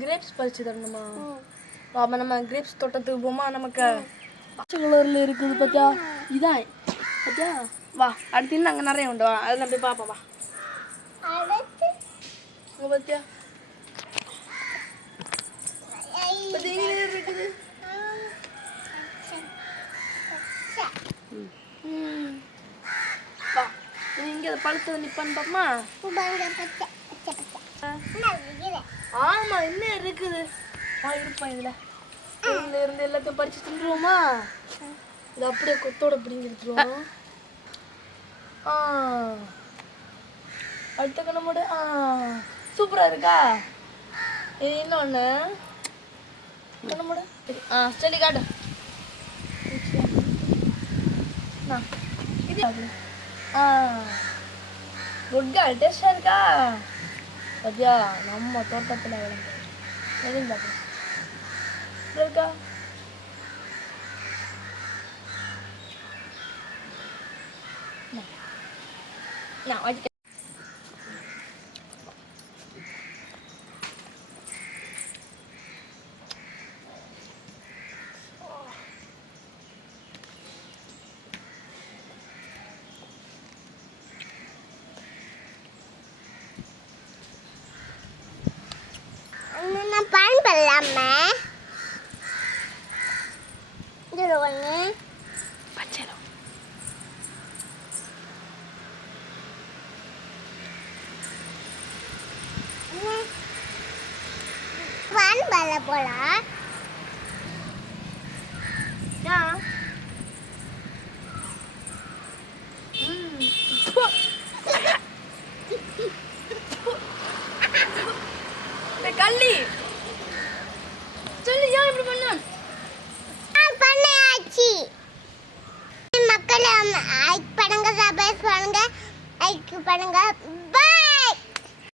Grapes பறிச்சு தரணுமா? ம். அப்போ நம்ம கிரேப்ஸ் தோட்டத்துக்கு போமா நமக்கு? பச்சை கலரில் இருக்குது பார்த்தியா இதான். பார்த்தியா வா அடுத்து அங்கே நிறைய உண்டு. வா அதில் போய் பார்ப்போம் வா. பார்த்தியா இருக்குது. ம். இங்கே பழுத்து நிற்பான்னு பார்ப்போமா ஆமாம் பச்சை என்ன இருக்குது? ஆ இருப்பான் இதில். இதில் இருந்து எல்லாத்தையும் பறித்து தின்றுவோமா? இது அப்படியே கொத்தோட பிடிங்கி எடுத்துருவோம். ஆ. அடுத்த கண்ணமோட ஆ. சூப்பராக இருக்கா? இது இன்னொன்னு கண்ணமோட ஆ சரி காட்டு. ஆ, இது ஆ. குட் கேர்ள் டேஸ்டா இருக்கா? பத்தியா நம்ம தோட்டத்தில் விளைஞ்சது எதுவும் பார்க்கலாம் இருக்கா? நான் வச்சுக்க நான் பண்ணலாமா இது ஒன்று பச்சைலம் பான் பண்ண போலாம் யா ம் போ. டேய் கள்ளி. இப்படி பண்ண பண்ணாச்சு. பண்ணியாச்சு மக்கள் லைக் பண்ணுங்க சப்ஸ்கிரைப் பண்ணுங்க லைக் பண்ணுங்க.